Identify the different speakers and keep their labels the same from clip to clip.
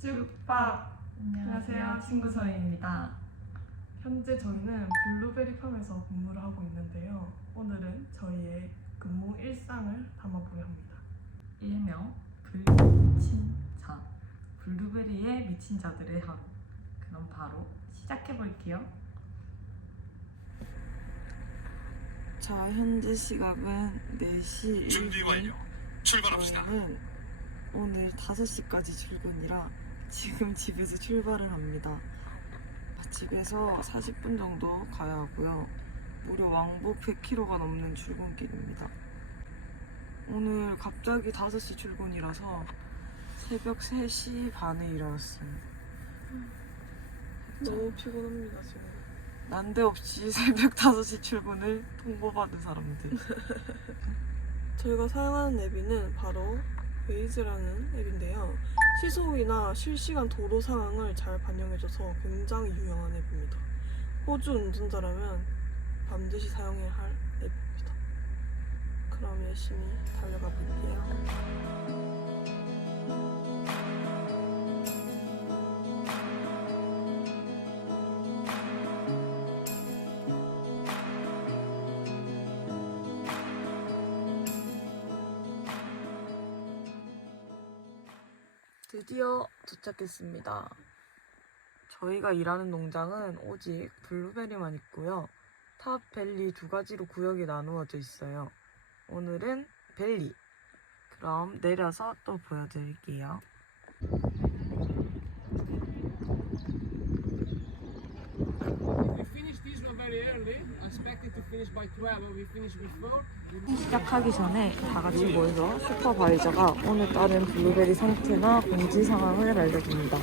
Speaker 1: 쭈밥 안녕하세요 친구 저희입니다 현재 저희는 블루베리 팜에서 근무를 하고 있는데요 오늘은 저희의 근무 일상을 담아보려 합니다
Speaker 2: 일명 블루친자 블루베리에 미친 자들의 하루 그럼 바로 시작해 볼게요.
Speaker 3: 자, 현재 시각은 4시
Speaker 4: 준비
Speaker 3: 1분.
Speaker 4: 완료. 출발합시다.
Speaker 3: 저는 오늘 5시까지 출근이라 지금 집에서 출발을 합니다. 집에서 40분 정도 가야 하고요. 무려 왕복 100km가 넘는 출근길입니다. 오늘 갑자기 5시 출근이라서 새벽 3시 반에 일어났어요.
Speaker 1: 너무 피곤합니다 지금
Speaker 3: 난데없이 새벽 5시 출근을 통보받은 사람들.
Speaker 1: 저희가 사용하는 앱은 바로 웨이즈라는 앱인데요. 시속이나 실시간 도로 상황을 잘 반영해줘서 굉장히 유용한 앱입니다. 호주 운전자라면 반드시 사용해야 할 앱입니다. 그럼 열심히 달려가 볼게요
Speaker 3: 드디어 도착했습니다. 저희가 일하는 농장은 오직 블루베리만 있고요. 탑, 벨리 두 가지로 구역이 나누어져 있어요. 오늘은 벨리. 그럼 내려서 또 보여드릴게요. 시작하기 전에 다 같이 모여서 슈퍼바이저가 오늘 따른 블루베리 상태나 공지 상황을 알려줍니다.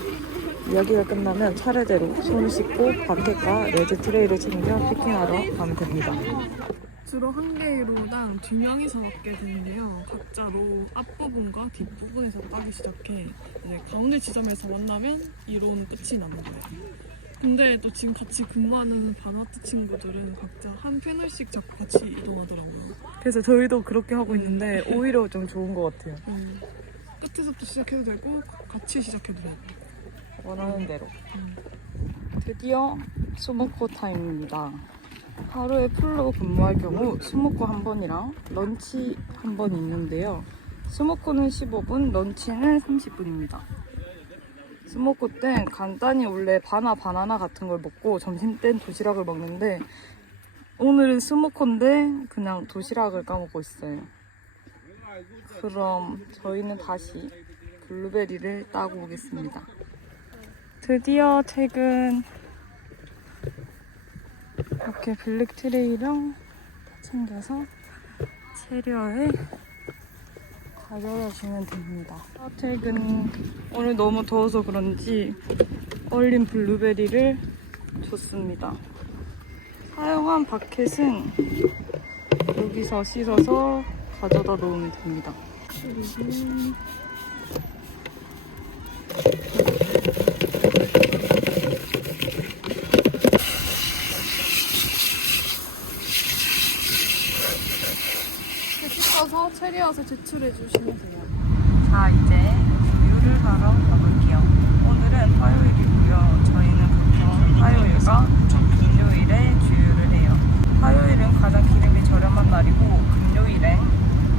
Speaker 3: 이야기가 끝나면 차례대로 손을 씻고 바켓과 레드 트레이를 챙겨 피킹하러 가면 됩니다.
Speaker 1: 주로 한 개로당 두 명이서 먹게 되는데요. 각자로 앞부분과 뒷부분에서 따기 시작해 이제 가운데 지점에서 만나면 이론 끝이 거예요. 근데 또 지금 같이 근무하는 바나트 친구들은 각자 한 패널씩 잡고 같이 이동하더라고요.
Speaker 3: 그래서 저희도 그렇게 하고 있는데 오히려 좀 좋은 것 같아요.
Speaker 1: 음, 끝에서부터 시작해도 되고 같이 시작해도 되고.
Speaker 3: 원하는 대로. 드디어 수목고 타임입니다. 하루에 풀로 근무할 경우 수목고 한 번이랑 런치 한 번 있는데요. 수목고는 15분, 런치는 30분입니다. 수목고 땐 간단히 원래 바나 바나나 같은 걸 먹고 점심 땐 도시락을 먹는데 오늘은 수목고인데 그냥 도시락을 까먹고 있어요. 그럼 저희는 다시 블루베리를 따고 오겠습니다. 드디어 퇴근. 이렇게 블랙 트레이랑 챙겨서 체리어에 가져다 주면 됩니다. 아, 퇴근. 오늘 너무 더워서 그런지 얼린 블루베리를 줬습니다. 사용한 바켓은 여기서 씻어서 가져다 놓으면 됩니다. 그리고
Speaker 1: 씻어서 체리아서 제출해 주시면 돼요.
Speaker 3: 자 이제 우유를 사러 가볼게요. 오늘은 화요일이고요. 저희는 보통 화요일과 금요일에 주유를 해요. 화요일은 가장 기름이 저렴한 날이고 금요일에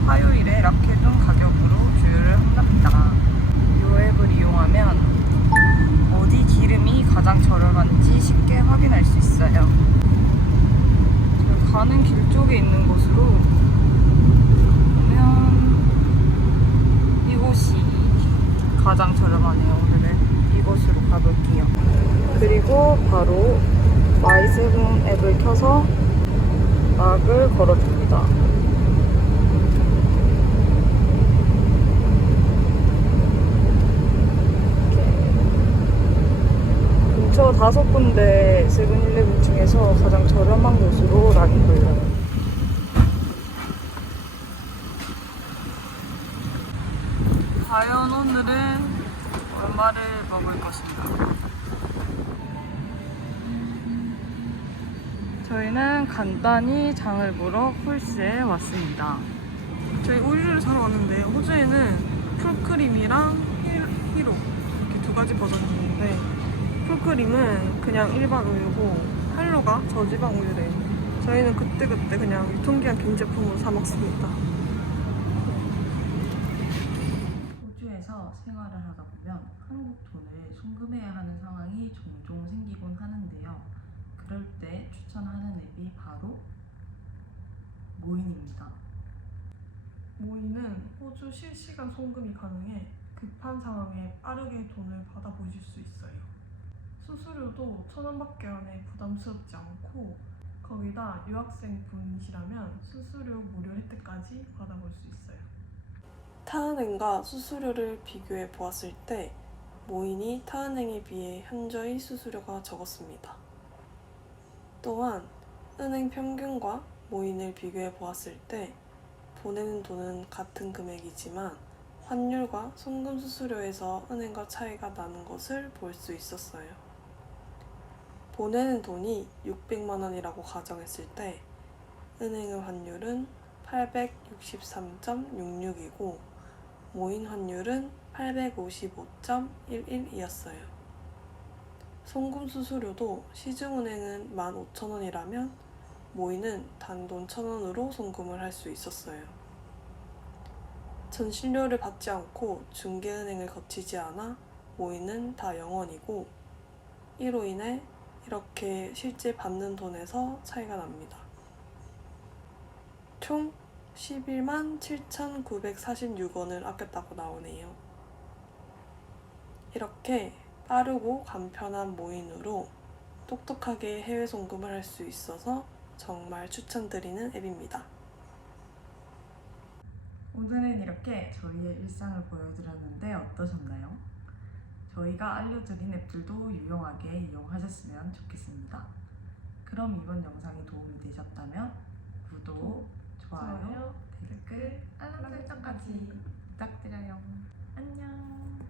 Speaker 3: 화요일에 라켓돈 가격으로 주유를 한답니다. 이 앱을 이용하면 어디 기름이 가장 저렴한지 쉽게 확인할 수 있어요. 가는 길 쪽에 있는 곳으로 보면 이곳이 가장 저렴하네요. 오늘은 이곳으로 가볼게요. 그리고 바로 마이세븐 앱을 켜서 막을 걸어줍니다. 근처 다섯 군데 세븐일레븐 중에서 가장 저렴한 곳으로 락이 걸려요. 과연 오늘은 얼마를 먹을 것인가? 저희는 간단히 장을 보러 홀스에 왔습니다.
Speaker 1: 저희 우유를 사러 왔는데 호주에는 풀크림이랑 히- 히로 이렇게 두 가지 버전이 있는데 풀크림은 그냥 일반 우유고 할로가 저지방 우유래요. 저희는 그때그때 그냥 유통기한 긴 제품으로 사 먹습니다.
Speaker 3: 호주에서 생활을 하다 보면 한국 돈을 송금해야 하는 상황이 종종 생기곤 하는데요. 그럴 때 추천하는 앱이 바로 모인입니다.
Speaker 1: 모이는 호주 실시간 송금이 가능해 급한 상황에 빠르게 돈을 받아보실 수 있어요. 수수료도 천 원밖에 안 해 부담스럽지 않고 거기다 유학생 분이시라면 수수료 무료 혜택까지 받아볼 수 있어요. 타은행과 수수료를 비교해 보았을 때 모인이 타은행에 비해 현저히 수수료가 적었습니다. 또한 은행 평균과 모인을 비교해 보았을 때 보내는 돈은 같은 금액이지만 환율과 송금 수수료에서 은행과 차이가 나는 것을 볼 수 있었어요. 보내는 돈이 600만 원이라고 가정했을 때 은행의 환율은 863.66이고 모인 환율은 855.11이었어요. 송금 수수료도 시중은행은 15,000원이라면 모이는 단돈 1,000원으로 송금을 할 수 있었어요. 전신료를 받지 않고 중개은행을 거치지 않아 모이는 다 0원이고 이로 인해 이렇게 실제 받는 돈에서 차이가 납니다. 총 11만 7,946원을 아꼈다고 나오네요. 이렇게 빠르고 간편한 모인으로 똑똑하게 해외 송금을 할 수 있어서 정말 추천드리는 앱입니다.
Speaker 3: 오늘은 이렇게 저희의 일상을 보여드렸는데 어떠셨나요? 저희가 알려드린 앱들도 유용하게 이용하셨으면 좋겠습니다. 그럼 이번 영상이 도움이 되셨다면 구독, 좋아요, 댓글, 알람 설정까지 부탁드려요. 안녕.